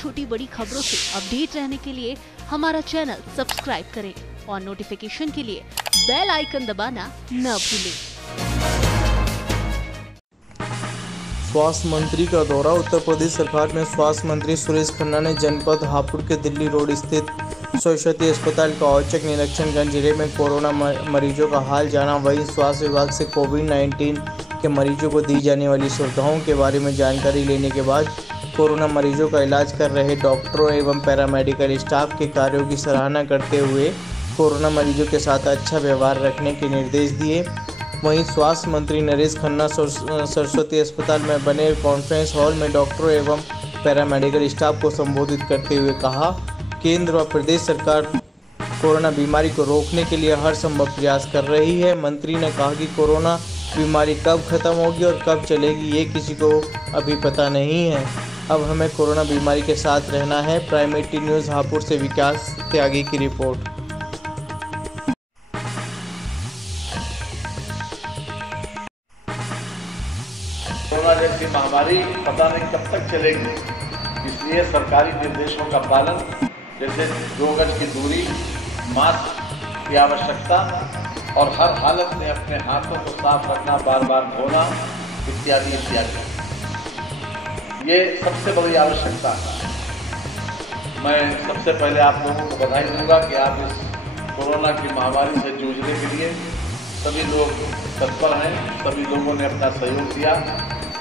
छोटी बड़ी खबरों से अपडेट रहने के लिए हमारा चैनल सब्सक्राइब करें और नोटिफिकेशन के लिए बेल आइकन दबाना न भूलें। स्वास्थ्य मंत्री का दौरा। उत्तर प्रदेश सरकार में स्वास्थ्य मंत्री सुरेश खन्ना ने जनपद हापुड़ के दिल्ली रोड स्थित सरस्वती अस्पताल का औचक निरीक्षण कर जिले में कोरोना मरीजों का हाल जाना। वहीं स्वास्थ्य विभाग से कोविड-19 के मरीजों को दी जाने वाली सुविधाओं के बारे में जानकारी लेने के बाद कोरोना मरीजों का इलाज कर रहे डॉक्टरों एवं पैरामेडिकल स्टाफ के कार्यों की सराहना करते हुए कोरोना मरीजों के साथ अच्छा व्यवहार रखने के निर्देश दिए। वहीं स्वास्थ्य मंत्री नरेश खन्ना सरस्वती अस्पताल में बने कॉन्फ्रेंस हॉल में डॉक्टरों एवं पैरामेडिकल स्टाफ को संबोधित करते हुए कहा, केंद्र व प्रदेश सरकार कोरोना बीमारी को रोकने के लिए हर संभव प्रयास कर रही है। मंत्री ने कहा कि कोरोना बीमारी कब खत्म होगी और कब चलेगी ये किसी को अभी पता नहीं है। अब हमें कोरोना बीमारी के साथ रहना है। प्राइम टी न्यूज़ हापुड़ से विकास त्यागी की रिपोर्ट। कोरोना जैसी महामारी पता नहीं कब तक चलेगी, इसलिए सरकारी निर्देशों का पालन, जैसे 2 गज की दूरी, मास्क की आवश्यकता और हर हालत में अपने हाथों को साफ रखना, बार बार धोना इत्यादि इत्यादि, ये सबसे बड़ी आवश्यकता है। मैं सबसे पहले आप लोगों को बधाई दूंगा कि आप इस कोरोना की महामारी से जूझने के लिए सभी लोग तत्पर हैं। सभी लोगों ने अपना सहयोग दिया।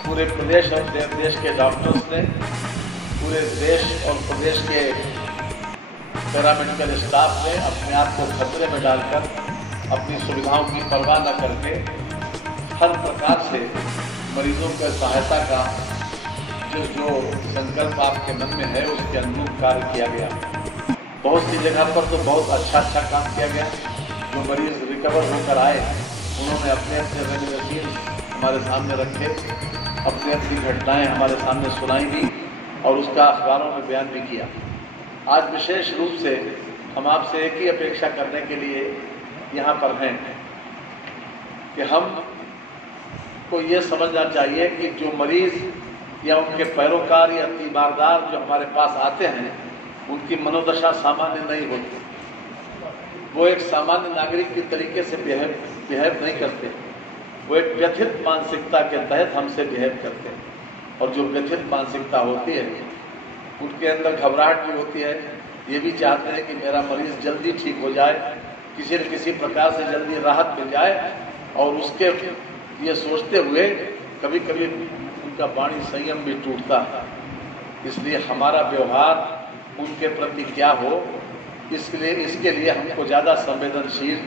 पूरे प्रदेश और देश के डॉक्टर्स ने, पूरे देश और प्रदेश के पैरामेडिकल स्टाफ ने अपने आप को खतरे में डालकर अपनी सुविधाओं की परवाह न करके हर प्रकार से मरीजों की सहायता का जो संकल्प आपके मन में है उसके अनुरूप कार्य किया गया। बहुत सी जगह पर तो बहुत अच्छा काम किया गया। जो मरीज रिकवर होकर आए उन्होंने अपने रेमिडियल हमारे सामने रखे, अपनी अपनी घटनाएं हमारे सामने सुनाई भी और उसका अखबारों में बयान भी किया। आज विशेष रूप से हम आपसे एक ही अपेक्षा करने के लिए यहाँ पर हैं कि हम को ये समझना चाहिए कि जो मरीज या उनके पैरोकार या तीमारदार जो हमारे पास आते हैं उनकी मनोदशा सामान्य नहीं होती। वो एक सामान्य नागरिक के तरीके से बिहेव नहीं करते। वो एक व्यथित मानसिकता के तहत हमसे बिहेव करते हैं और जो व्यथित मानसिकता होती है उनके अंदर घबराहट भी होती है। ये भी चाहते हैं कि मेरा मरीज जल्दी ठीक हो जाए, किसी न किसी प्रकार से जल्दी राहत मिल जाए और उसके ये सोचते हुए कभी कभी उनका वाणी संयम भी टूटता है। इसलिए हमारा व्यवहार उनके प्रति क्या हो, इसके लिए हमको ज़्यादा संवेदनशील,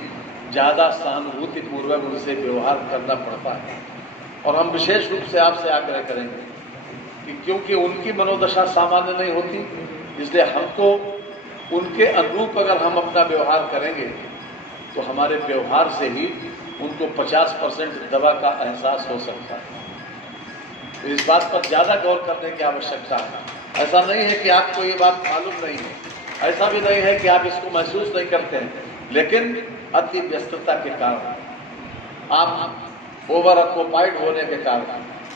ज़्यादा सहानुभूतिपूर्वक उनसे व्यवहार करना पड़ता है। और हम विशेष रूप से आपसे आग्रह करेंगे कि क्योंकि उनकी मनोदशा सामान्य नहीं होती, इसलिए हमको उनके अनुरूप अगर हम अपना व्यवहार करेंगे तो हमारे व्यवहार से ही उनको 50% दवा का एहसास हो सकता है। तो इस बात पर ज़्यादा गौर करने की आवश्यकता है। ऐसा नहीं है कि आपको ये बात मालूम नहीं है, ऐसा भी नहीं है कि आप इसको महसूस नहीं करते हैं, लेकिन अति व्यस्तता के कारण, आप ओवर ऑक्युपाइड होने के कारण,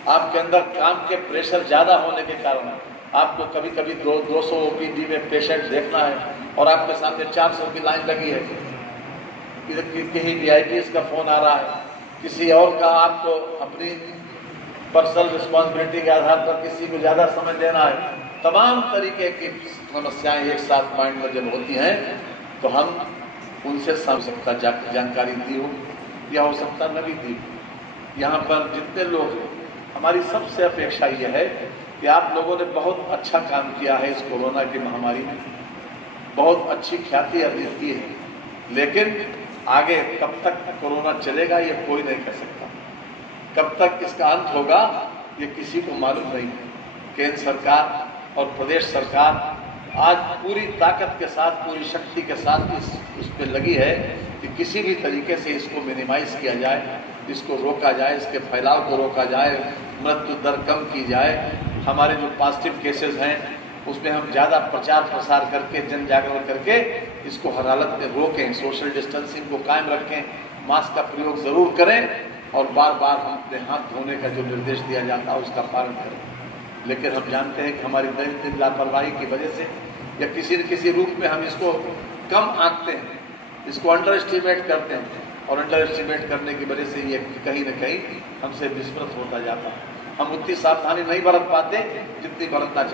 आपके अंदर काम के प्रेशर ज़्यादा होने के कारण आपको कभी कभी 200 ओपीडी में पेशेंट देखना है और आपके सामने 400 की लाइन लगी है। कहीं DITs का फ़ोन आ रहा है, किसी और का आपको अपनी पर्सनल रिस्पॉन्सिबिलिटी के आधार पर किसी को ज़्यादा समय देना है। तमाम तरीके की समस्याएं एक साथ माइंड में जब होती हैं तो हम उनसे हो सकता जानकारी दी हो या हो सकता न भी दी हो। यहाँ पर जितने लोग हैं, हमारी सबसे अपेक्षा यह है कि आप लोगों ने बहुत अच्छा काम किया है। इस कोरोना की महामारी में बहुत अच्छी ख्याति अर्जित की है, लेकिन आगे कब तक कोरोना चलेगा ये कोई नहीं कह सकता। कब तक इसका अंत होगा ये किसी को मालूम नहीं है। केंद्र सरकार और प्रदेश सरकार आज पूरी ताकत के साथ, पूरी शक्ति के साथ इस पे लगी है कि किसी भी तरीके से इसको मिनिमाइज किया जाए, इसको रोका जाए, इसके फैलाव को रोका जाए, मृत्यु दर कम की जाए। हमारे जो पॉजिटिव केसेस हैं उसमें हम ज़्यादा प्रचार प्रसार करके, जन जागरण करके इसको हर हालत में रोकें, सोशल डिस्टेंसिंग को कायम रखें, मास्क का प्रयोग ज़रूर करें और बार बार हम अपने हाथ धोने का जो निर्देश दिया जाता है उसका पालन करें। लेकिन हम जानते हैं कि हमारी दैनिक लापरवाही की वजह से या किसी न किसी रूप में हम इसको कम आंकते हैं, इसको अंडर एस्टिमेट करते हैं, और अंडर एस्टिमेट करने की वजह से ये कहीं न कहीं हमसे विस्मृत होता जाता है। हम उतनी सावधानी नहीं बरत पाते जितनी बरतना चाहिए।